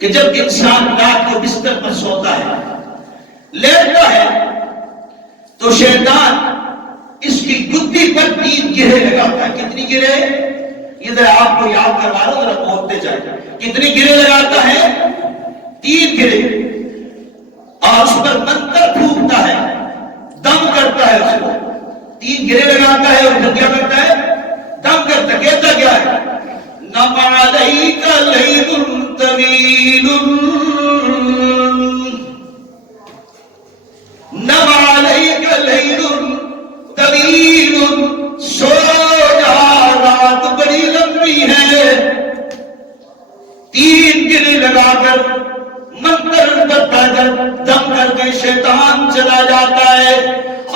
کہ جب انسان رات کو بستر پر سوتا ہے، لیٹتا ہے، تو شیطان اس کی گدی پر 3 گرے لگاتا ہے۔ کتنی گرے؟ ادھر آپ کو یاد کروا رہا ہوں، ذرا بولتے جائیں۔ کتنی گرے لگاتا ہے؟ 3 گرے، اور اس پر منتر پھونکتا ہے، دم کرتا ہے اس کو۔ 3 گرے لگاتا ہے اور پھر کیا کرتا ہے؟ دم کرتا ہے۔ کہتا کیا ہے؟ نم علیک لیل طویل، نم علیک لیل طویل، سو جا، رات بڑی لمبی ہے۔ 3 گرے لگا کر منتر کرتا کر دم کر کے شیطان چلا جاتا ہے،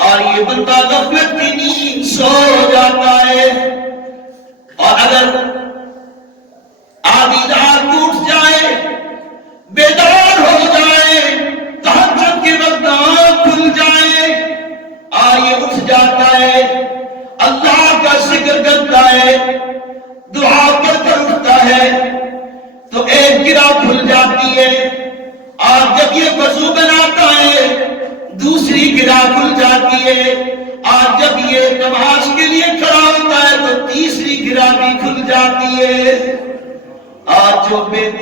اور یہ بندہ غفلت کی نیند سو جاتا ہے۔ اور اگر آدھی رات ٹوٹ جائے، بیدار ہو جائے، تہجد کے وقت آنکھ کھل جائے، اور یہ اٹھ جاتا ہے، اللہ کا ذکر کرتا ہے، دعا کر کر اٹھتا ہے، تو ایک گرہ کھل جاتی ہے۔ اور جب یہ وضو بناتا ہے، دوسری گرہ کھل جاتی ہے، اور جب یہ نماز کے لیے کھڑا ہوتا ہے تو تیسری گرہ بھی کھل جاتی ہے۔ اور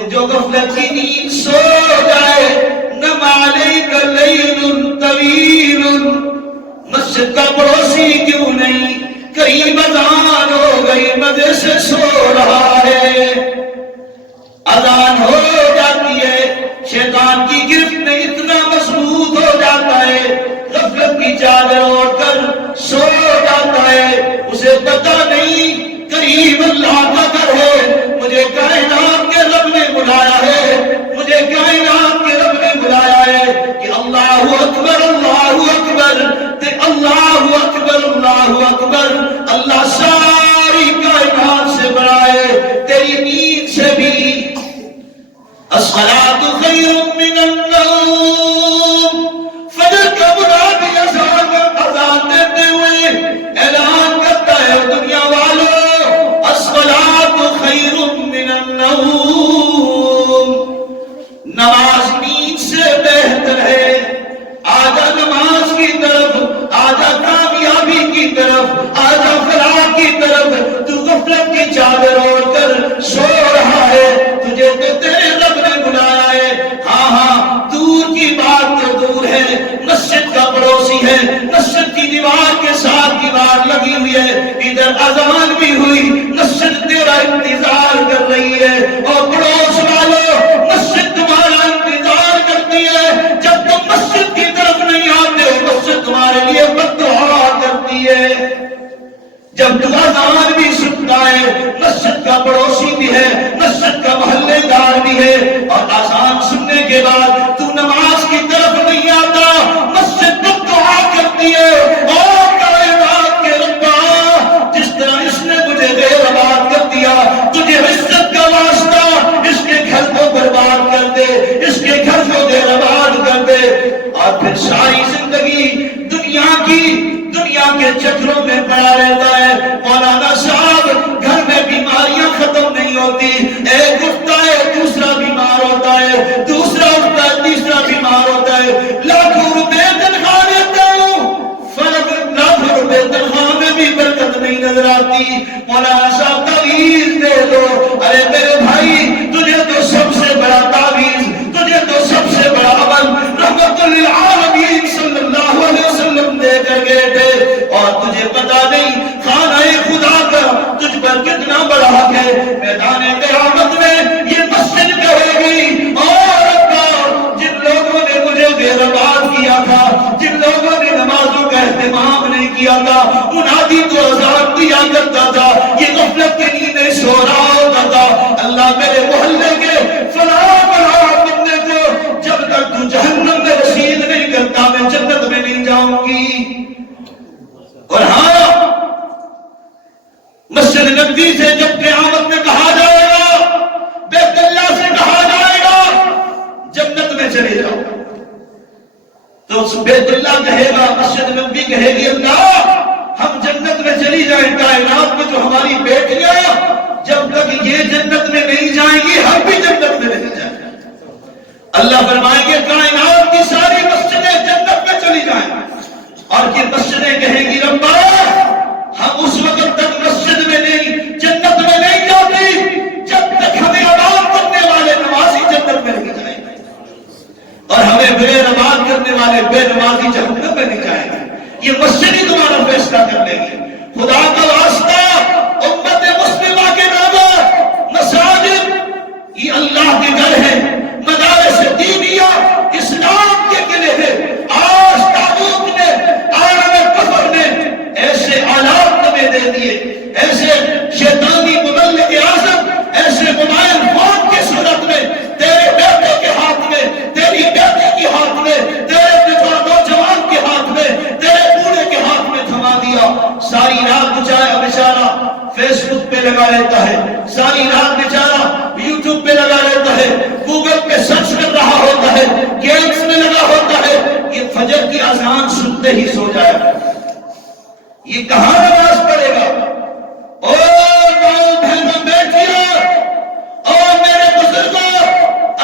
جو غفلت کی نیند سو جائے، نم علیک لیل طویل، مسجد کا پڑوسی کیوں نہیں، قریب اذان ہو گئی، مزے سے سو رہا ہے، اذان ہو جاتی ہے، شیطان کی گرفت میں اتنا مضبوط ہو جاتا ہے، غفلت کی چادر اوڑھ کر سو جاتا ہے، اسے پتہ نہیں قریب اللہ کا گھر ہے، مجھے کائنات کے رب نے بلایا ہے، مجھے کائنات کے رب نے بلایا ہے کہ اللہ اکبر، اللہ اکبر، تے اللہ اکبر، اللہ اکبر، اللہ ساری کائنات سے بڑا ہے، تیری نیند سے بھی۔ الصلاۃ خیر من النوم، فجر کا منادی اذان دیتے ہوئے اعلان کرتا ہے، دنیا والوں، الصلاۃ خیر من النوم، نماز نیند سے بہتر ہے، آجا نماز کی طرف، آجا کامیابی کی طرف، آجا فلاح کی طرف، تو غفلت کی چادر اوڑھ کر سو رہا ہے، تجھے تو تیرے رب نے بلایا ہے۔ ہاں ہاں، دور کی بات تو دور ہے، مسجد کا پڑوسی ہے، مسجد کی دیوار کے ساتھ دیوار لگی ہوئی ہے، ادھر اذان بھی ہوئی، مسجد تیرا انتظار کر رہی ہے، اور پڑوس والوں، مسجد تمہارا انتظار کرتی ہے، جب تم مسجد کی طرف نہیں آتے ہو، مسجد تمہارے لیے بددعا کرتی ہے۔ جب تم اذان بھی سنتا ہے، مسجد کا پڑوسی بھی ہے، مسجد کا محلے دار بھی ہے، اور اذان سننے کے بعد تو نماز کی طرف نہیں آتا، مسجد بددعا کرتی ہے، اور کائنات کے ربا، جس طرح اس نے مجھے غیر آباد کر دیا، تجھے عزت کا واسطہ اس کے گھر کو برباد کر دے، اس کے گھر کو غیر آباد کر دے، اور پھر ساری زندگی دنیا کے چکروں میں پڑا رہتا ہے۔ مولانا صاحب، گھر میں بیماریاں ختم نہیں ہوتی، ایک اٹھتا ہے دوسرا بیمار ہوتا ہے، دوسرا اٹھتا ہے تیسرا بیمار ہوتا ہے، لاکھوں روپے تنخواہ لیتا ہوں، فرق لاکھوں روپے تنخواہ میں بھی برکت نہیں نظر آتی۔ مولانا صاحب تعویذ دے دو، ارے میرے بھائی، تجھے تو سب سے بڑا تعویذ، تجھے تو سب سے بڑا عمل رحمت للعالمین صلی اللہ علیہ وسلم دے کر گئے تھے، اور تجھے پتا نہیں خانہ خدا کا تجھ پر کتنا بڑا حق ہے۔ میدان قیامت میں یہ مسجد کہے گی، اور اللہ، جن لوگوں نے مجھے غیر آباد کیا تھا، جن لوگوں نے نمازوں کا اہتمام نہیں کیا تھا، منادی کو اذان دیا کرتا تھا، یہ غفلت کی نیندیں سو رہا ہوتا تھا، اللہ میرے محلے کے فلاں بندے کو جب تک تو جہنم میں رسید نہیں کرتا، میں جنت میں نہیں جاؤں گی۔ اور ہاں، مسجد نبوی سے جب قیامت میں کہا جائے گا، بیت اللہ سے کہا جائے گا جنت میں چلے جاؤ، تو اس بیت اللہ کہے گا، مسجد نبوی کہے گی، اللہ ہم جنت میں چلی جائیں، کائنات میں جو ہماری بیٹیاں جب تک یہ جنت میں نہیں جائیں گی، ہم بھی جنت میں نہیں جائیں گے۔ اللہ فرمائیں گے کائنات کی ساری مسجدیں جنت میں چلی جائیں اور یہ مسجدیں کہیں گی ربا ہم اس وقت تک مسجد میں نہیں جنت میں نہیں جاتی جب تک ہمیں آباد کرنے والے نمازی جنت میں نہیں جائیں گے اور ہمیں بے نماز کرنے والے بے نمازی جہنم میں نہیں جائیں گے. یہ مسجد ہی تمہارا فیصلہ کر لے گی. خدا کا واسطہ امت مسلمہ کے نام مساجد یہ اللہ کے گھر ہے مدارس دینیہ اسلام کے قلعے ہیں. آج تاغوت نے عالم کفر نے ایسے آلات تمہیں دے دیے ایسے شیطانی مبلغ اعظم ایسے موبائل فون کی صورت میں تیرے بیٹے کے ہاتھ میں تیری بیٹی کے ہاتھ میں تیرے نوجوان کے ہاتھ میں تیرے بوڑھے کے ہاتھ میں تھما دیا. ساری رات بیچارہ فیس بک پہ لگا لیتا ہے ساری رات بیچارہ یوٹیوب پہ لگا لیتا ہے گوگل پہ سرچ کر رہا ہوتا ہے گیمز میں لگا ہوتا ہے. یہ فجر کی اذان سنتے ہی سو جائے گا. یہ کہاں نماز پڑھے گا؟ او ماؤں بہنوں بیٹیوں اور میرے بزرگوں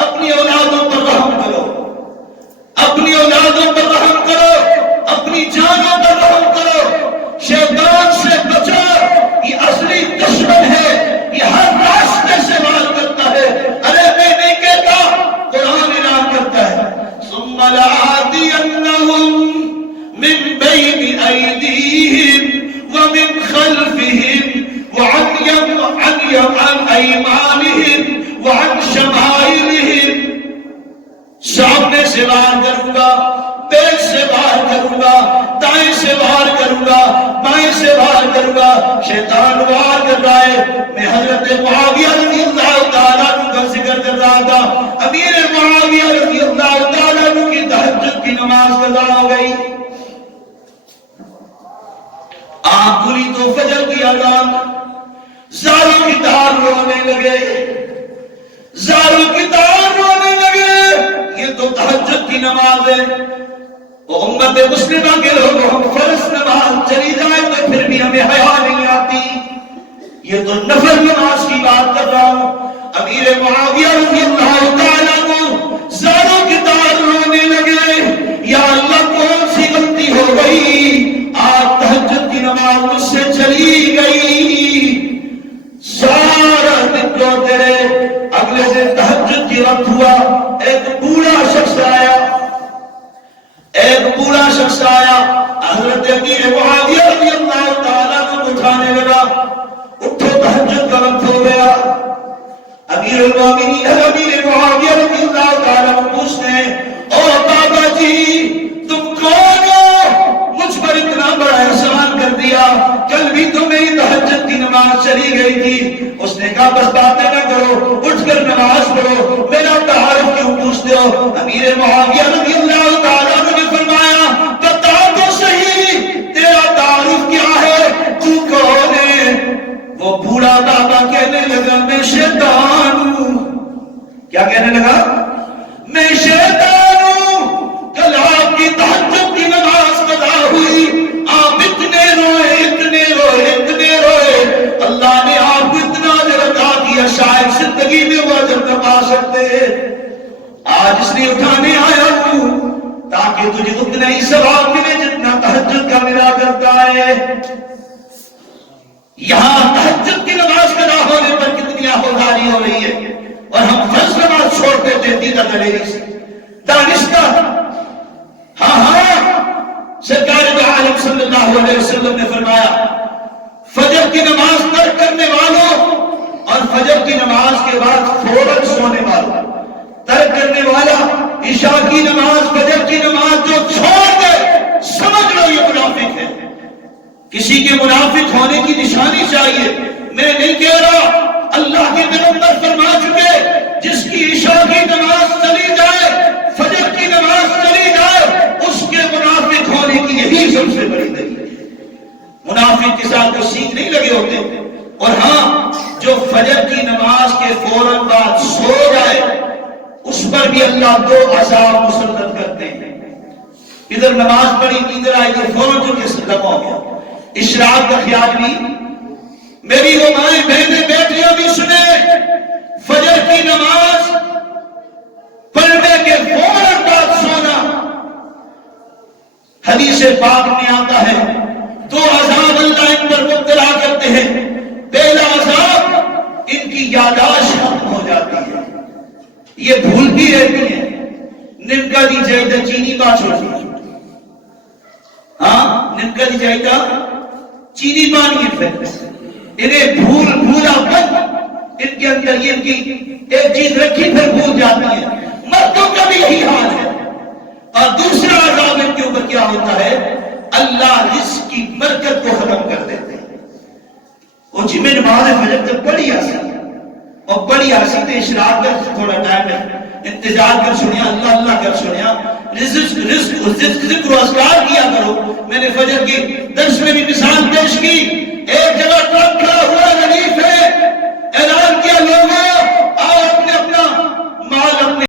اپنی اولادوں پر رحم کرو اپنی اولادوں پر رحم کرو اپنی جانوں پر رحم کرو. شیطان سے بچو. یہ اصلی دشمن ہے یہ ہر راستے سے وار کرتا ہے. ارے میں نہیں کہتا قرآن اعلان کرتا ہے ثم لآتینہم من بین ایدیہم ومن خلفہم وعن ایمانہم وعن شمائلہم. سامنے سے وار کروں گا پیٹ سے وار کروں گا دائیں سے وار کروں گا بائیں سے وار کروں گا. شیطان وار کر رہا ہے. میں حضرت معاویہ رضی اللہ تعالیٰ عنہ کا ذکر کر رہا تھا. امیر معاویہ رضی اللہ تعالیٰ عنہ کی تہجد کی نماز قضا ہو گئی. آنکھ کھلی تو فجر کی اذان. زاروں کی تار رونے لگے زاروں کی تار رونے لگے. یہ تو تہجد کی نماز ہے. وہ امت مسلمہ کے لوگ ہم فرض نماز چلی جائے تو پھر بھی ہمیں حیا نہیں آتی. یہ تو نفل نماز کی بات کر رہا ہوں. امیر معاویہ رضی اللہ تعالیٰ عنہ زاروں کی تار رونے لگے. یا اللہ کون سی غلطی ہو گئی آج تہجد کی نماز مجھ سے چلی گئی. سارا دن روتے رہے. اگلے دن تہجد کی وقت ہوا. ایک بوڑھا شخص آیا حضرت امیر معاویہ رضی اللہ تعالیٰ کو اٹھانے لگا. اٹھو تہجد کا وقت ہو گیا. امیر المومنین امیر معاویہ رضی اللہ تعالیٰ کو پوچھتے ہیں او بابا جی تم کون ہو مجھ پر اتنا بڑا احسان کر دیا. کل بھی تمہیں تہجد کی نماز چلی گئی تھی. اس نے کہا بس باتیں نہ کرو اٹھ کر نماز پڑھو میرا تعارف کیوں پوچھتے ہو. امیر معاویہ رضی اللہ تعالیٰ نے فرمایا بتا تو صحیح تیرا تعارف کیا ہے تو کون ہے. وہ بوڑھا بابا کہنے لگا میں شیطان ہوں. کیا کہنے لگا؟ میں شیطان ہوں. کل آپ کی تہجد کی نماز قضا ہوئی آپ اتنے روئے اللہ نے آپ کو اتنا اجر عطا کیا شاید زندگی میں وہ اجر نہ پا سکتے. آج اس لیے اٹھانے آیا ہوں تاکہ تجھے اتنا ہی ثواب ملے جتنا تہجد کا ملا کرتا ہے. یہاں تہجد کی نماز قضا ہونے پر کتنی آہوازاری ہو رہی ہے اور ہم فرض نماز چھوڑتے تھے دیدہ دلیری سے دانشتہ. ہاں سرکار دو عالم صلی اللہ علیہ وسلم نے فرمایا فجر کی نماز ترک کرنے والوں اور فجر کی نماز کے بعد فوراً سونے والوں. ترک کرنے والا عشاء کی نماز فجر کی نماز جو چھوڑ دے سمجھ لو یہ منافق ہے. کسی کے منافق ہونے کی نشانی چاہیے. میں نہیں کہہ رہا اللہ کے پیغمبر فرما چکے جس کی عشاء کی نماز چلی جائے فجر کی نماز چلی جائے اس کے منافق ہونے کی یہی سب سے بڑی دلیل ہے. منافق کے ساتھ تو سیکھ نہیں لگے ہوتے. اور ہاں جو فجر کی نماز کے فوراً بعد سو جائے اس پر بھی اللہ دو عذاب مسلط کرتے ہیں. ادھر نماز پڑھی ادھر آئی تو فوراً جو کے سلم ہو گیا. اشراق کا خیال بھی میری وہ مائیں بہنیں بیٹیاں بھی سنیں. فجر کی نماز پڑھنے کے حدیث پاک میں آتا ہے دو عذاب اللہ ان پر مبتلا کرتے ہیں. پہلا عذاب ان کی یادداشت ختم ہو جاتی ہے, یہ بھولتی رہتی ہے. نمکا دی جائیدہ چینی با چھوڑی, ہاں نمکا دی جائیدہ چینی بانی پھر انہیں بھولا پن ان کے اندر یہ ایک چیز رکھی پھر بھول جاتی ہے. مردوں کا بھی یہی حال ہے. اور دوسرا عذاب ان کے اوپر کیا ہوتا ہے, اللہ رزق کی برکت کو ختم کر دیتے ہیں. وہ جی میں نماز فجر تک پڑھی آسی اور بڑی آسی تو اشراق کر تھوڑا ٹائم ہے انتظار کر سنیا, اللہ اللہ کر سنیا, رزق ذکر و اذکار کیا کرو. میں نے فجر کی درس میں بھی مثال پیش کی, ایک جگہ ٹرک کھڑا ہوا ہے